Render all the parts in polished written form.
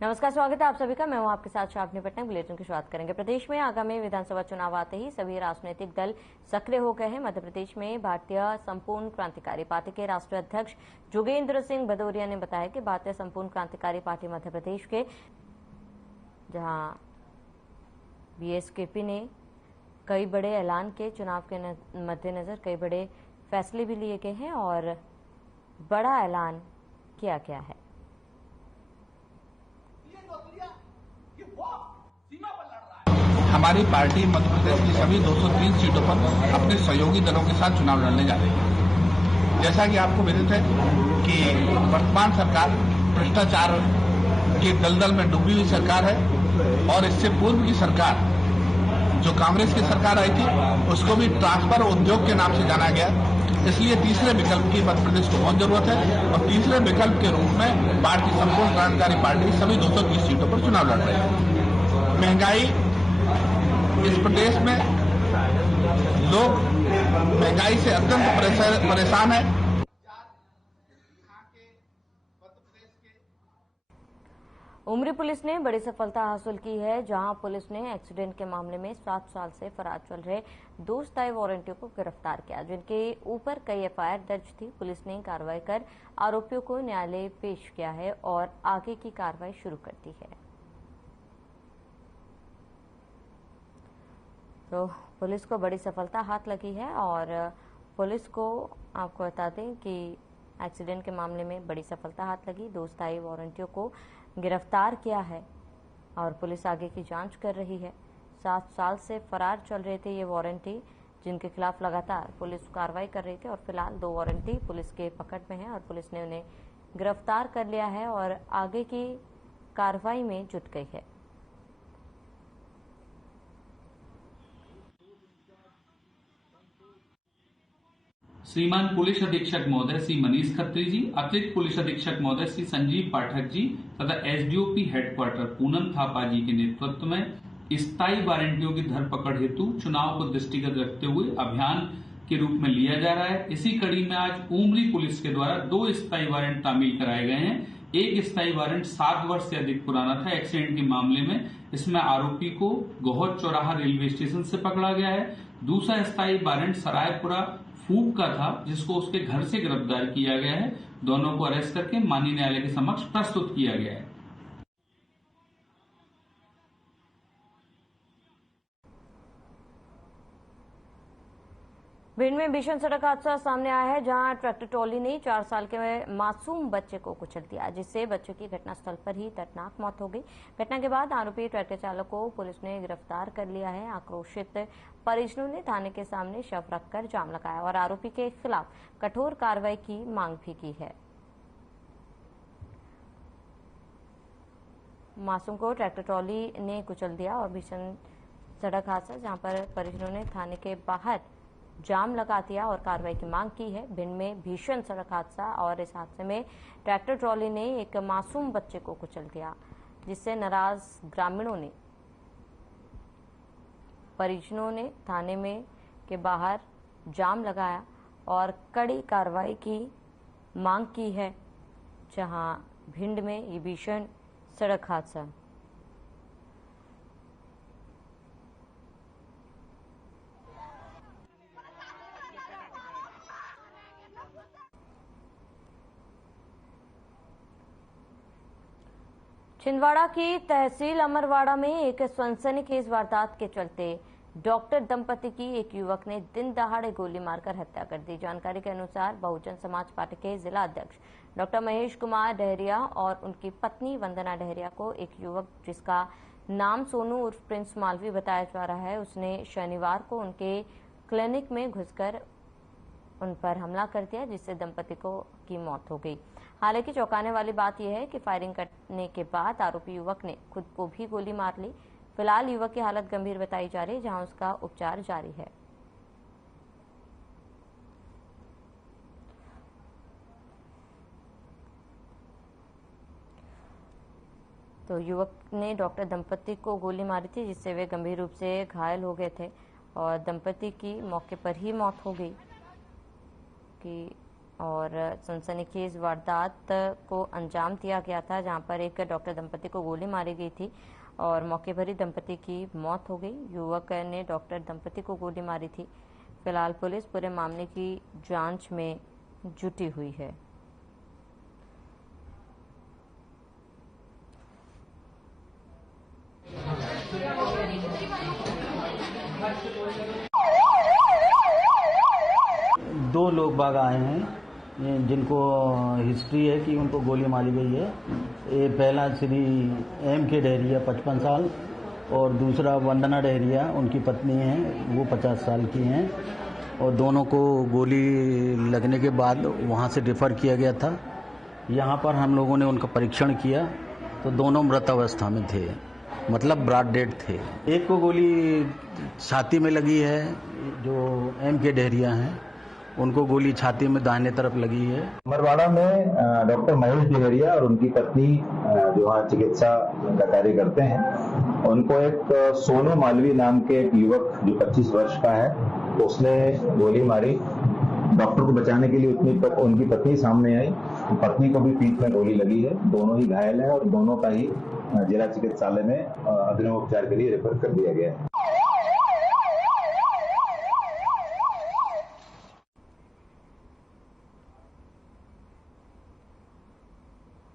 नमस्कार, स्वागत है आप सभी का। मैं हूं आपके साथ शालिनी पटनायक। बुलेटिन की शुरुआत करेंगे। प्रदेश में आगामी विधानसभा चुनाव आते ही सभी राजनीतिक दल सक्रिय हो गए हैं। मध्य प्रदेश में भारतीय संपूर्ण क्रांतिकारी पार्टी के राष्ट्रीय अध्यक्ष जोगेंद्र सिंह भदौरिया ने बताया कि भारतीय संपूर्ण क्रांतिकारी पार्टी मध्य प्रदेश के जहां बीएसकेपी ने कई बड़े ऐलान के चुनाव के मद्देनजर कई बड़े फैसले भी लिए गए हैं और बड़ा ऐलान किया गया है। हमारी पार्टी मध्य प्रदेश की सभी 203 सीटों पर अपने सहयोगी दलों के साथ चुनाव लड़ने जा रही है। जैसा कि आपको विदित है कि वर्तमान सरकार भ्रष्टाचार के दलदल में डूबी हुई सरकार है और इससे पूर्व की सरकार जो कांग्रेस की सरकार आई थी उसको भी ट्रांसफर उद्योग के नाम से जाना गया। इसलिए तीसरे विकल्प की मध्य प्रदेश को बहुत जरूरत है और तीसरे विकल्प के रूप में भारतीय संपूर्ण क्रांतिकारी पार्टी सभी 230 सीटों पर चुनाव लड़ रही है। महंगाई इस प्रदेश में लोग महंगाई से अत्यंत परेशान है। उमरी पुलिस ने बड़ी सफलता हासिल की है, जहां पुलिस ने एक्सीडेंट के मामले में 7 साल से फरार चल रहे 2 स्थायी वारंटियों को गिरफ्तार किया, जिनके ऊपर कई एफआईआर दर्ज थी। पुलिस ने कार्रवाई कर आरोपियों को न्यायालय पेश किया है और आगे की कार्रवाई शुरू कर दी है। तो पुलिस को बड़ी सफलता हाथ लगी है और पुलिस को आपको बता दें कि एक्सीडेंट के मामले में बड़ी सफलता हाथ लगी। 2 स्थायी वारंटियों को गिरफ्तार किया है और पुलिस आगे की जांच कर रही है। 7 साल से फरार चल रहे थे ये वारंटी, जिनके खिलाफ लगातार पुलिस कार्रवाई कर रही थी और फिलहाल 2 वारंटी पुलिस के पकड़ में हैं और पुलिस ने उन्हें गिरफ्तार कर लिया है और आगे की कार्रवाई में जुट गई है। श्रीमान पुलिस अधीक्षक महोदय श्री मनीष खत्री जी, अतिरिक्त पुलिस अधीक्षक महोदय श्री संजीव पाठक जी तथा एसडीओपी हेडक्वार्टर पूनम थापा जी के नेतृत्व में स्थायी वारंटियों की धरपकड़ हेतु चुनाव को दृष्टिगत रखते हुए अभियान के रूप में लिया जा रहा है। इसी कड़ी में आज उमरी पुलिस के द्वारा 2 स्थायी वारंट तामील कराए गए हैं। एक स्थायी वारंट 7 वर्ष से अधिक पुराना था एक्सीडेंट के मामले में, इसमें आरोपी को गोहद चौराहा रेलवे स्टेशन से पकड़ा गया है। दूसरा स्थायी वारंट सरायपुरा फूक का था, जिसको उसके घर से गिरफ्तार किया गया है। दोनों को अरेस्ट करके माननीय न्यायालय के समक्ष प्रस्तुत किया गया है। भिंड में भीषण सड़क हादसा सामने आया है, जहां ट्रैक्टर ट्रॉली ने 4 साल के मासूम बच्चे को कुचल दिया, जिससे बच्चे की घटनास्थल पर ही दर्दनाक मौत हो गई। घटना के बाद आरोपी ट्रैक्टर चालक को पुलिस ने गिरफ्तार कर लिया है। आक्रोशित परिजनों ने थाने के सामने शव रखकर जाम लगाया और आरोपी के खिलाफ कठोर कार्रवाई की मांग भी की है। मासूम को ट्रैक्टर ट्रॉली ने कुचल दिया और भीषण सड़क हादसा, जहां पर परिजनों ने थाने के बाहर जाम लगा दिया और कार्रवाई की मांग की है। भिंड में भीषण सड़क हादसा और इस हादसे में ट्रैक्टर ट्रॉली ने एक मासूम बच्चे को कुचल दिया, जिससे नाराज ग्रामीणों ने परिजनों ने थाने में के बाहर जाम लगाया और कड़ी कार्रवाई की मांग की है। जहां भिंड में ये भीषण सड़क हादसा छिंदवाड़ा की तहसील अमरवाड़ा में एक सनसनीखेज वारदात के चलते डॉक्टर दंपति की एक युवक ने दिन दहाड़े गोली मारकर हत्या कर दी। जानकारी के अनुसार बहुजन समाज पार्टी के जिला अध्यक्ष डॉक्टर महेश कुमार डहरिया और उनकी पत्नी वंदना डहरिया को एक युवक, जिसका नाम सोनू उर्फ प्रिंस मालवी बताया जा रहा है, उसने शनिवार को उनके क्लिनिक में घुसकर उन पर हमला कर दिया, जिससे दंपति की मौत हो गई। हालांकि चौंकाने वाली बात यह है कि फायरिंग करने के बाद आरोपी युवक ने खुद को भी गोली मार ली। फिलहाल युवक की हालत गंभीर बताई जा रही है, जहां उसका उपचार जारी है। तो युवक ने डॉक्टर दंपति को गोली मारी थी, जिससे वे गंभीर रूप से घायल हो गए थे और दंपति की मौके पर ही मौत हो गई। कि और सनसनीखेज वारदात को अंजाम दिया गया था, जहां पर एक डॉक्टर दंपति को गोली मारी गई थी और मौके पर ही दंपति की मौत हो गई। युवक ने डॉक्टर दंपति को गोली मारी थी। फिलहाल पुलिस पूरे मामले की जांच में जुटी हुई है। दो लोग बाग आए हैं जिनको हिस्ट्री है कि उनको गोली मारी गई है। ये पहला श्री एम के डहरिया 55 साल और दूसरा वंदना डहरिया, उनकी पत्नी हैं, वो 50 साल की हैं और दोनों को गोली लगने के बाद वहाँ से रेफर किया गया था। यहाँ पर हम लोगों ने उनका परीक्षण किया तो दोनों मृत अवस्था में थे, मतलब ब्रॉड डेड थे। एक को गोली छाती में लगी है, जो एम के डहरिया हैं, उनको गोली छाती में दाहिने तरफ लगी है। अमरवाड़ा में डॉक्टर महेश डहरिया और उनकी पत्नी जो वहाँ चिकित्सा का कार्य करते हैं, उनको एक सोनू मालवी नाम के एक युवक जो 25 वर्ष का है, उसने गोली मारी। डॉक्टर को बचाने के लिए उनकी पत्नी सामने आई, पत्नी को भी पीठ में गोली लगी है। दोनों ही घायल हैं और दोनों का ही जिला चिकित्सालय में अग्रिम उपचार के लिए रेफर कर दिया गया है।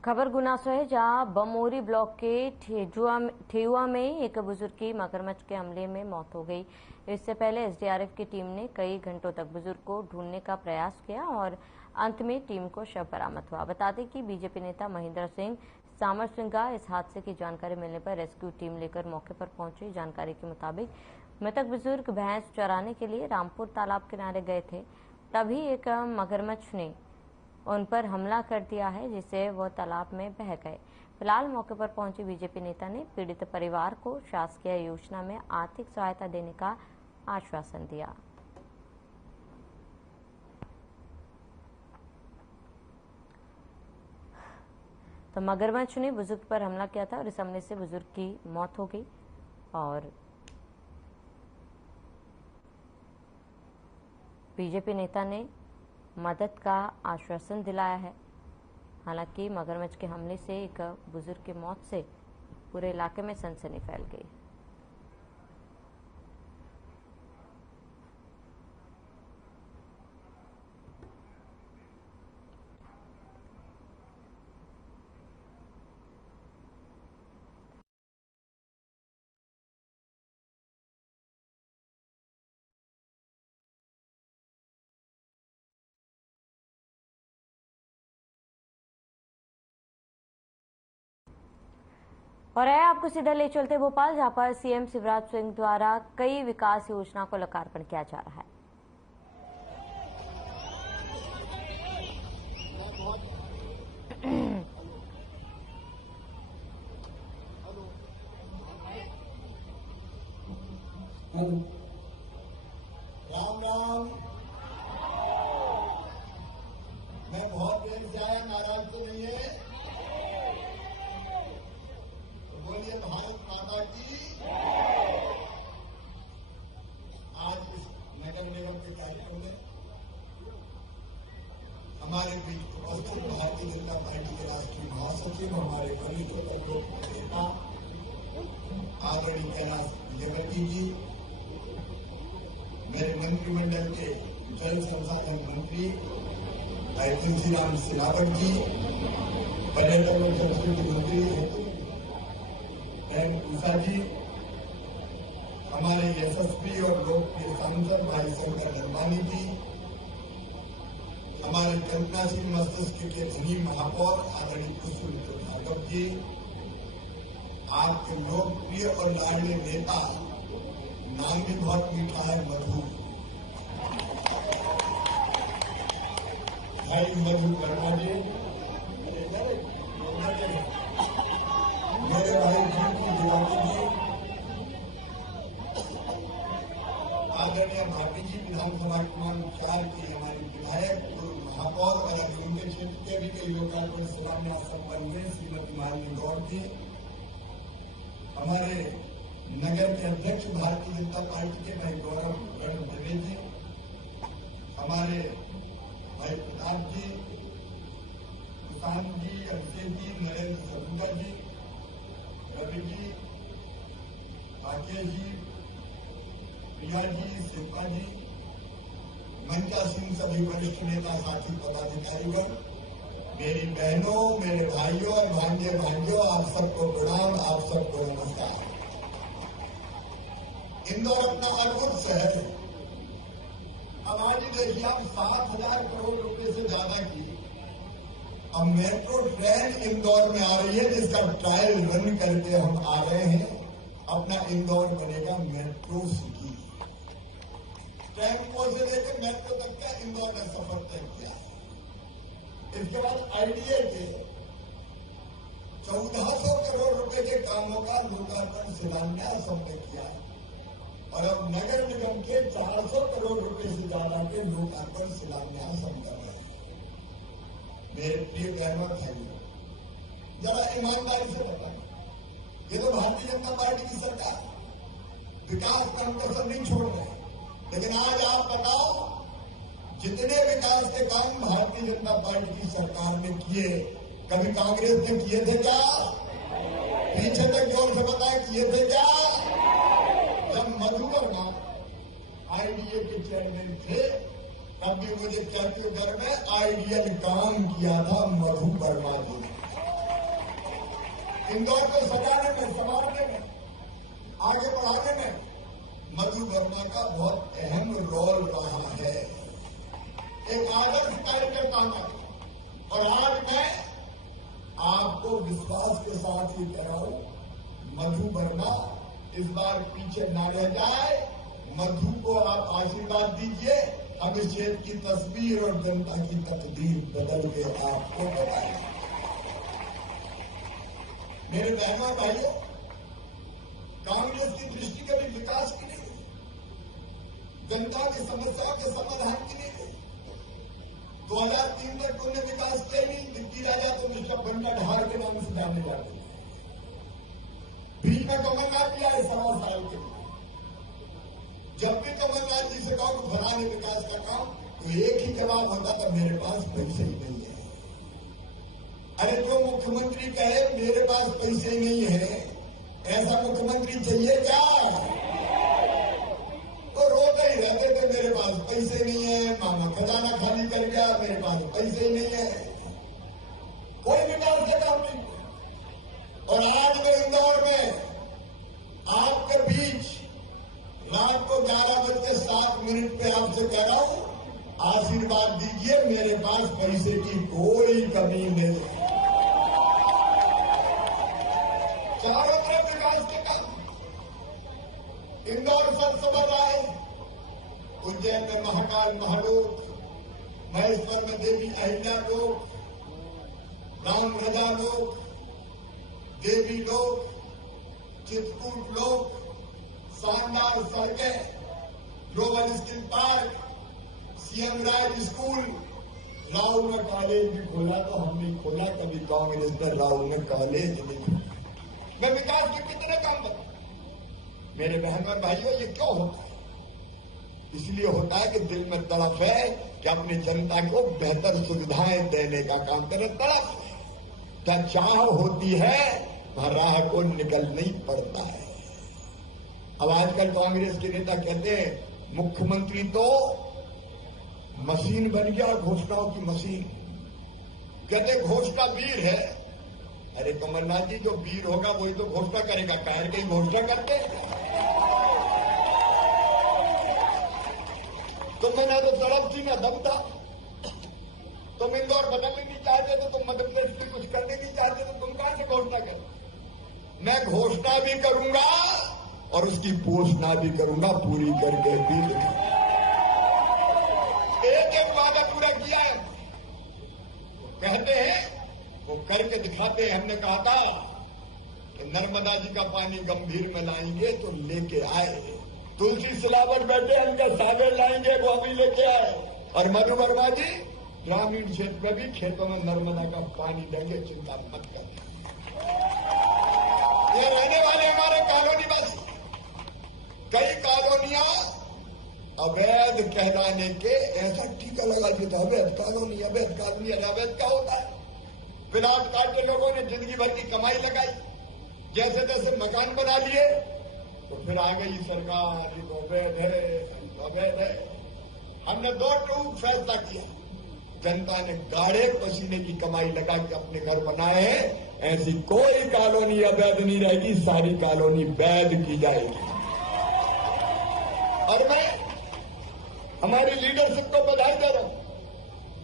खबर गुना से है, जहां बमोरी ब्लॉक के ठेयुआ में एक बुजुर्ग की मगरमच्छ के हमले में मौत हो गई। इससे पहले एसडीआरएफ की टीम ने कई घंटों तक बुजुर्ग को ढूंढने का प्रयास किया और अंत में टीम को शव बरामद हुआ। बता दें कि बीजेपी नेता महेंद्र सिंह सामरसिंगा इस हादसे की जानकारी मिलने पर रेस्क्यू टीम लेकर मौके पर पहुंची। जानकारी के मुताबिक मृतक बुजुर्ग भैंस चराने के लिए रामपुर तालाब किनारे गए थे, तभी एक मगरमच्छ ने उन पर हमला कर दिया है, जिससे वो तालाब में बह गए। फिलहाल मौके पर पहुंचे बीजेपी नेता ने पीड़ित परिवार को शासकीय योजना में आर्थिक सहायता देने का आश्वासन दिया। तो मगरमच्छ ने बुजुर्ग पर हमला किया था और इस हमले से बुजुर्ग की मौत हो गई और बीजेपी नेता ने मदद का आश्वासन दिलाया है। हालांकि मगरमच्छ के हमले से एक बुजुर्ग की मौत से पूरे इलाके में सनसनी फैल गई। और है आपको सीधा ले चलते भोपाल, जहां पर सीएम शिवराज सिंह द्वारा कई विकास योजना को लोकार्पण किया जा रहा है। राम राम। मैं बहुत देर से आया, नाराज तो नहीं है? बोलिए भारत माता की। आज इस नगर निगम के कार्यक्रम में हमारे बीच उपस्थित भारतीय जनता पार्टी के राष्ट्रीय महासचिव, हमारे वरिष्ठ नेता आदरणीय कैलाश विजयवर्गीय जी, मेरे मंत्रिमंडल के जल संसाधन मंत्री तुलसीराम सिलावट जी, पर्यटन और संस्कृति मंत्री उषा जी, हमारे यशस्वी और लोकप्रिय सांसद भाई शंकर लंबानी जी, हमारे कल्पनाशील मस्तिष्क के धनी महापौर आदरणीय पुष्पमित्र भागवत जी, आपके लोकप्रिय और लाडले नेता, नाम भी बहुत मीठा है, मधु भाई मधु कर्मा जी, मेरे भाई जी दिवाली जी, आदरणीय भाभी जी, विधानसभा क्रमांक 4 की हमारी विधायक महापौर और अभी उनके क्षेत्र के भी कई लोकार्पण शिलान्यास संपन्न हुए, श्रीमती मालिनी गौड़ जी, हमारे नगर के अध्यक्ष भारतीय जनता पार्टी के भाई गौरव दवे जी, हमारे भाई प्रताप जी, किसान जी, अभिषेक जी, नरेंद्र सरूजा जी, रवि जी, राकेश जी, प्रिया जी, शिल्पा जी, मंचासीन सभी वरिष्ठ नेता, साथी, पदाधिकारीगण, मेरी बहनों, मेरे भाइयों और भांजियों, आप सबको प्रणाम, आप सबको नमस्कार। इंदौर अपना अद्भुत शहर है। अब आज ही देखिए, आप 7,000 करोड़ रुपए से ज्यादा की अब मेट्रो ट्रेन इंदौर में आ रही है, जिसका ट्रायल रन करके हम आ रहे हैं। अपना इंदौर बनेगा मेट्रो सिटी। टेम्पो से लेकर मेट्रो तक का इंदौर में सफर तय किया है। इसके बाद आईडीए के 1400 करोड़ रुपए के कामों का लोकार्पण शिलान्यास हमने किया है और अब नगर निगम के 400 करोड़ रुपए से ज्यादा के लोकार्पण शिलान्यास हम कर रहे हैं। मेरे प्रिय बहनों भाइयों, जरा ईमानदारी से बताएं, ये तो भारतीय जनता पार्टी की सरकार विकास का हम कसर नहीं छोड़ रहे, लेकिन आज आप बताओ, जितने विकास के काम भारतीय जनता पार्टी की सरकार ने किए, कभी कांग्रेस ने किए थे क्या? पीछे तक जोर से बताया, किए थे क्या? जब मधु वर्मा आईडीए के चेयरमैन थे, तब भी मुझे छत्तीसगढ़ में आइडियल काम किया था मधु वर्मा जी ने। इंदौर को सजाने में, संवारने में, आगे बढ़ाने में मधु वर्मा का बहुत अहम रोल रहा है। एक आदर्श कार्यकर्ता था और आज मैं आपको विश्वास के साथ ही कह रहा हूं, मधु वर्मा इस बार पीछे न रह जाए। मधु को आप आशीर्वाद दीजिए, अभिषेक की तस्वीर और जनता की तकदीर बदल के आपको बताएं। मेरे बहनों भाइयों, कांग्रेस की दृष्टि कभी विकास की नहीं, जनता की समस्या के समाधान की नहीं। 2003 तक तुमने विकास किया नहीं। दिल्ली राजा तो उसका बंदा ढाल के नाम से जाने जाते, बीच में कमलनाथ भी आए 1.25 साल के लिए। जब भी कमलनाथ जी से कहो फलाने विकास का काम, तो एक ही जवाब होता था, मेरे पास पैसे ही नहीं है। अरे जो मुख्यमंत्री कहे मेरे पास पैसे नहीं है, ऐसा मुख्यमंत्री चाहिए क्या? तो रोते ही रहते थे, मेरे पास पैसे नहीं है, मामा खजाना खाली कर गया, मेरे पास पैसे नहीं है, कोई विकास का काम नहीं। और आज मैं इंदौर में आपके बीच रात को 11:07 पे आपसे कह रहा हूं, आशीर्वाद दीजिए, मेरे पास पैसे की कोई कमी नहीं है। चारों तरफ विकास के काम, इंदौर सबसे बड़ा है। उज्जैन में महाकाल महालोक, महेश्वर में देवी अहिल्या लोक, राम रजा लोक, देवी लोक, चित्रकूट लोक, शानदार सड़कें, ग्लोबल स्किल पार्क, सीएम राज स्कूल, राहुल ने कॉलेज भी खोला तो हम नहीं खोला, कभी कांग्रेस ने राहुल ने कॉलेज नहीं खोला। मैं विकास के कितने काम बताऊं? मेरे बहनों भाइयों, ये क्यों होता है? इसलिए होता है कि दिल में तड़प है कि अपनी जनता को बेहतर सुविधाएं देने का काम करें। तड़प क्या चाह होती है, राह को निकलना ही पड़ता है। अब आजकल कांग्रेस के नेता कहते हैं मुख्यमंत्री तो मशीन बन गया, घोषणाओं की मशीन। कहते घोषणा वीर है। अरे कमलनाथ जी, जो वीर होगा वही तो घोषणा करेगा, पैर के ही घोषणा करते। तो मैंने तो तड़प थी ना, दम था। तुम इंदौर बदलने नहीं चाहते तो तुम मध्य प्रदेश में कुछ करने नहीं चाहते तो तुम कहां से घोषणा करो? मैं घोषणा भी करूंगा और उसकी पोषणा भी करूंगा, पूरी करके भी दिखाऊंगा। एक वादा पूरा किया है, कहते हैं वो करके दिखाते हैं। हमने कहा था कि नर्मदा जी का पानी गंभीर में लाएंगे तो लेके आए, तुलसी सिलावट बैठे उनका सागर लाएंगे, वो अभी लेके आए। और मधु वर्मा जी ग्रामीण क्षेत्र में भी खेतों में नर्मदा का पानी देंगे, चिंता मत करें। ये रहने वाले हमारे कॉलोनी बस, कई कॉलोनियां अवैध अवैध कहलाने के ऐसा टीका लगा दिया, अवैध कॉलोनी, अवैध कॉलोनी। अवैध क्या होता है? प्लाट काटे लोगों ने, जिंदगी भर की कमाई लगाई, जैसे तैसे मकान बना लिए, तो फिर आ गई सरकार, ये तो अवैध है, अवैध है। हमने 2 टूक फैसला किया, जनता ने गाढ़े पसीने की कमाई लगा के अपने घर बनाए हैं। ऐसी कोई कॉलोनी अवैध नहीं रहेगी, सारी कॉलोनी वैध की जाएगी। और मैं हमारी लीडरशिप को बधाई दे रहा हूं,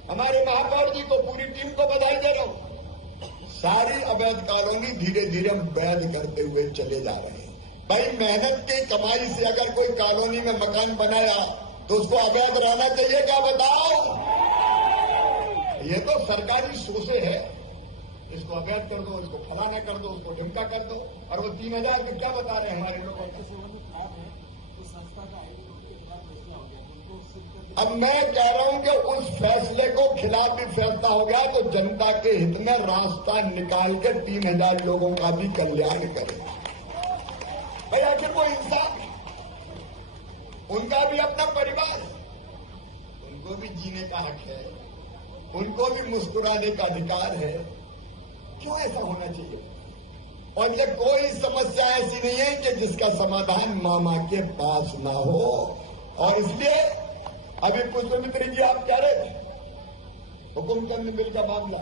हमारे महापौर जी को, पूरी टीम को बधाई दे रहा हूं। सारी अवैध कॉलोनी धीरे धीरे हम वैध करते हुए चले जा रहे हैं। भाई, मेहनत की कमाई से अगर कोई कॉलोनी में मकान बनाया तो उसको अवैध रहना चाहिए क्या? बताओ। ये तो सरकारी सोचे है, इसको अवैध कर दो, इसको फलाना कर दो, उसको ढिमका कर दो। और वो 3000 के क्या बता रहे हैं हमारे लोगों को? अब मैं कह रहा हूं कि उस फैसले को खिलाफ भी फैसला हो गया तो जनता के हित में रास्ता निकाल के 3000 लोगों का भी कल्याण करें। भाई, आखिर कोई इंसान, उनका भी अपना परिवार, उनको भी जीने का हक है, उनको भी मुस्कुराने का अधिकार है। क्यों ऐसा होना चाहिए? और ये कोई समस्या ऐसी नहीं है कि जिसका समाधान मामा के पास ना हो। और इसलिए अभी पुष्पमित्र जी आप कह रहे थे, हुकुमचंद बिल का मामला,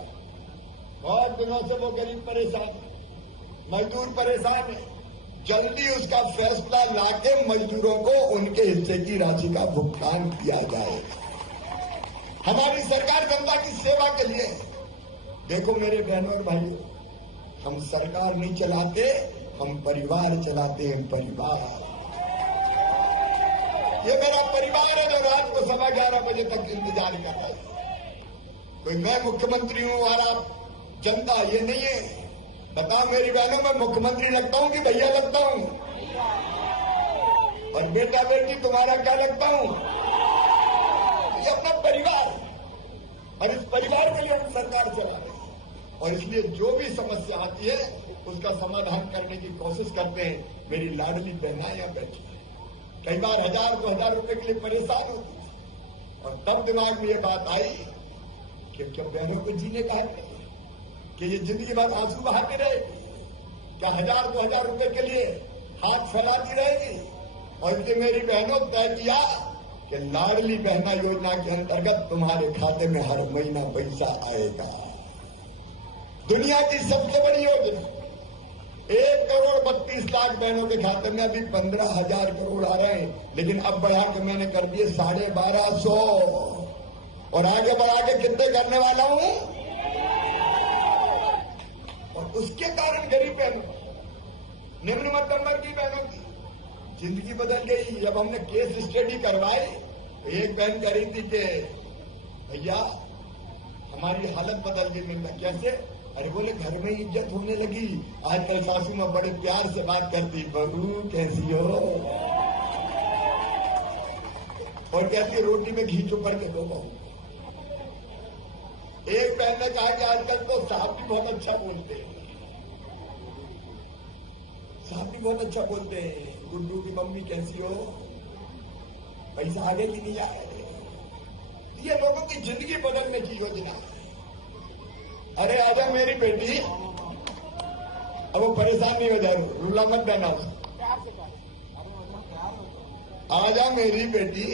बहुत दिनों से वो गरीब परेशान है, मजदूर परेशान है। जल्दी उसका फैसला लाके मजदूरों को उनके हिस्से की राशि का भुगतान किया जाए। हमारी सरकार जनता की सेवा के लिए। देखो मेरे बहनों और भाइयों, हम सरकार नहीं चलाते, हम परिवार चलाते हैं। परिवार, ये मेरा परिवार है जो रात को 11:15 बजे तक इंतजार कर रहा है। कोई मैं मुख्यमंत्री हूं और आप जनता, ये नहीं है। बताओ मेरी बहनों, मैं मुख्यमंत्री लगता हूं कि भैया लगता हूं? और बेटा बेटी तुम्हारा क्या लगता हूं? ये अपना परिवार, और इस परिवार के लिए हम सरकार चला रहे हैं। और इसलिए जो भी समस्या आती है उसका समाधान करने की कोशिश करते हैं। मेरी लाडली बहना यहाँ बैठी है, कई बार 1000-2000 रुपए के लिए परेशान होती है। और तब दिमाग में ये बात आई कि क्या बहनों को जीने का हक नहीं, कि ये जिंदगी भर आंसू बहाते रहे, क्या 1000-2000 रुपए के लिए हाथ फैलाती रहेगी? और इसलिए मेरी बहनों तय किया कि लाडली बहना योजना के अंतर्गत तुम्हारे खाते में हर महीना पैसा आएगा। दुनिया की सबसे बड़ी योजना, 1,32,00,000 बहनों के खाते में अभी 15,000 करोड़ आ रहे हैं, लेकिन अब बढ़ा के मैंने कर दिए 1250, और आगे बढ़ा के कितने करने वाला हूं। और उसके कारण गरीब बहनों, निम्न मध्यम वर्ग की बहनों की जिंदगी बदल गई। जब हमने केस स्टडी करवाए, एक बहन कह रही थी कि भैया हमारी हालत बदल गई। मिलता कैसे? अरे बोले घर में इज्जत होने लगी, आजकल सासू मां बड़े प्यार से बात करती, बहू कैसी हो, और कहती रोटी में घी चुप करके दो। एक बहन ने कहा कि आजकल तो साहब भी बहुत अच्छा बोलते हैं, साहब भी बहुत अच्छा बोलते हैं, गुड्डू की मम्मी कैसी हो, पैसा आगे की नहीं आए। ये लोगों की जिंदगी बदलने की योजना है। अरे आजा मेरी बेटी, अब वो परेशान नहीं हो जाए, रूला मत देना। आजा मेरी बेटी,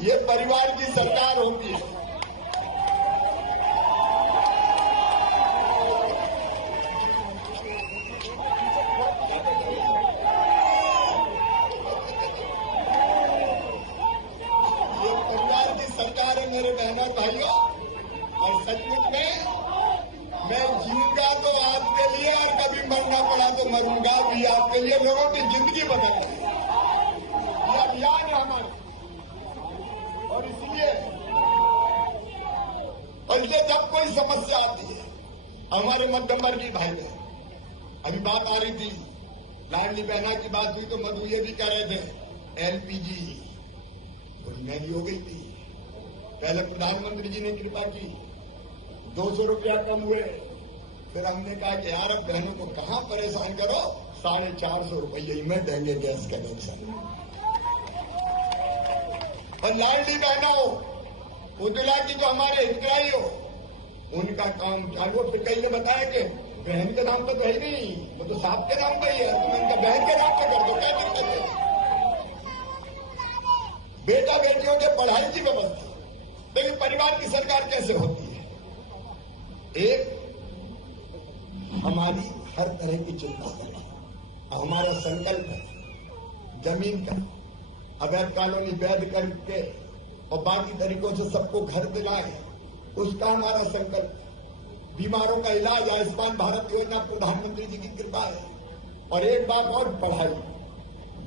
ये परिवार की सरकार होती है। ये परिवार की सरकार है मेरे बहनों भाइयों। और सचमुच में मैं जीऊंगा तो आपके लिए, और कभी मरना पड़ा तो मरूंगा भी आपके लिए। लोगों की जिंदगी बदलना ये अभियान है हमारा। और इसलिए जब कोई समस्या आती है, हमारे मध्यम वर्गीय भाई है, अभी बात आ रही थी, लाडली बहना की बात हुई तो मधु ये भी कह रहे थे एलपीजी थोड़ी महंगी हो गई थी। पहले प्रधानमंत्री जी ने कृपा की, 200 रुपया कम हुए। फिर हमने कहा कि यार अब बहनों को कहां परेशान करो, 450 रुपये ही में देंगे गैस कनेक्शन। और लाडली बहनों, उजला की जो हमारे हितग्राही हो, उनका काम चालू। फिर कई ने बताया कि बहन के नाम पे तो है नहीं, वो तो साहब के नाम पे ही है, तुम उनका बहन के नाम पे कर दो, क्या दिक्कत है? बेटा बेटियों के पढ़ाई की व्यवस्था, लेकिन परिवार की सरकार कैसे होती है? एक हमारी हर तरह की चिंता करें, हमारा संकल्प है जमीन का अवैध कॉलोनी वैध करके और बाकी तरीकों से सबको घर दिलाए, उसका हमारा संकल्प। बीमारों का इलाज आयुष्मान भारत योजना प्रधानमंत्री जी की कृपा है। और एक बात और, पढ़ाई,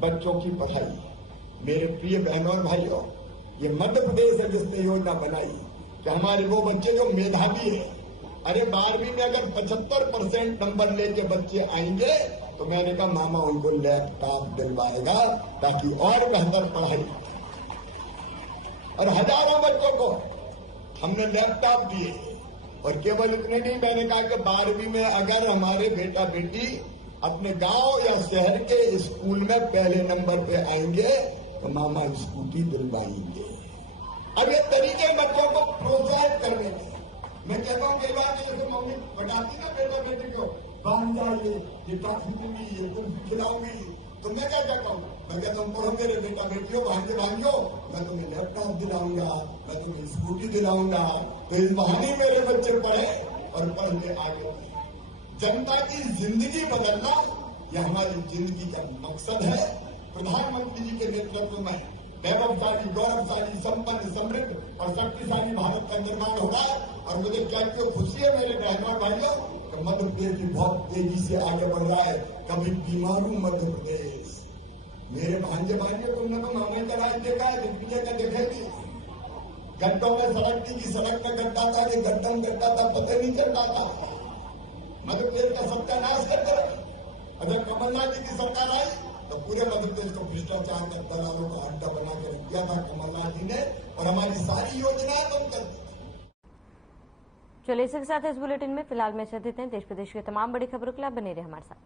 बच्चों की पढ़ाई। मेरे प्रिय बहनों और भाइयों, ये मध्य प्रदेश है जिसने योजना बनाई कि हमारे वो बच्चे जो मेधावी है, अरे 12वीं में अगर 75% नंबर लेके बच्चे आएंगे तो मैंने कहा मामा उनको लैपटॉप दिलवाएगा ताकि और बेहतर पढ़ाई। और हजारों बच्चों को हमने लैपटॉप दिए। और केवल इतने नहीं, मैंने कहा कि 12वीं में अगर हमारे बेटा बेटी अपने गांव या शहर के स्कूल में पहले नंबर पे आएंगे तो मामा स्कूटी दिलवाएंगे। अब ये तरीके बच्चों को प्रोत्साहित करने के। मैं कहता हूँ कई बार जैसे मम्मी बताती ना बेटा बेटी को, बांध जाइए, ये टॉफी दूंगी, ये कुल्फी खिलाऊंगी, तो मैं क्या कहता हूँ? मैं कहता हूँ पढ़ो मेरे बेटा बेटियों, भांजो, मैं तुम्हें लैपटॉप दिलाऊंगा, मैं तुम्हें स्कूटी दिलाऊंगा। तो इस बहाने मेरे बच्चे पढ़े और पढ़ के आगे बढ़े। जनता की जिंदगी बदलना यह हमारी जिंदगी का मकसद है। प्रधानमंत्री जी के नेतृत्व में वैभवशाली, गौरवशाली, संपन्न, समृद्ध और शक्तिशाली भारत का निर्माण होगा। और मुझे कहते खुशी है मेरे बहनों भाइयों, तो मध्य प्रदेश भी बहुत तेजी से आगे बढ़ रहा है। कभी बीमारू मध्य प्रदेश, मेरे भांजे भाइयों, तुमने तो नामे कराई देखा है, दिग्विजय का देखेंगे। गड्ढों में सड़क थी कि सड़क में गड्ढा था कि गड्ढा में गड्ढा था, पता नहीं चल पाता। मध्य प्रदेश का सत्यानाश करते रहे। अगर कमलनाथ जी की सरकार आई तो पूरे मध्य प्रदेश को भ्रष्टाचार का दलालों का अड्डा बनाकर किया था कमलनाथ जी ने, और हमारी सारी योजनाएं बंद कर दी। चलिए इसी के साथ इस बुलेटिन में फिलहाल में देश प्रदेश की तमाम बड़ी खबरों के लिए बने रहे हमारे साथ।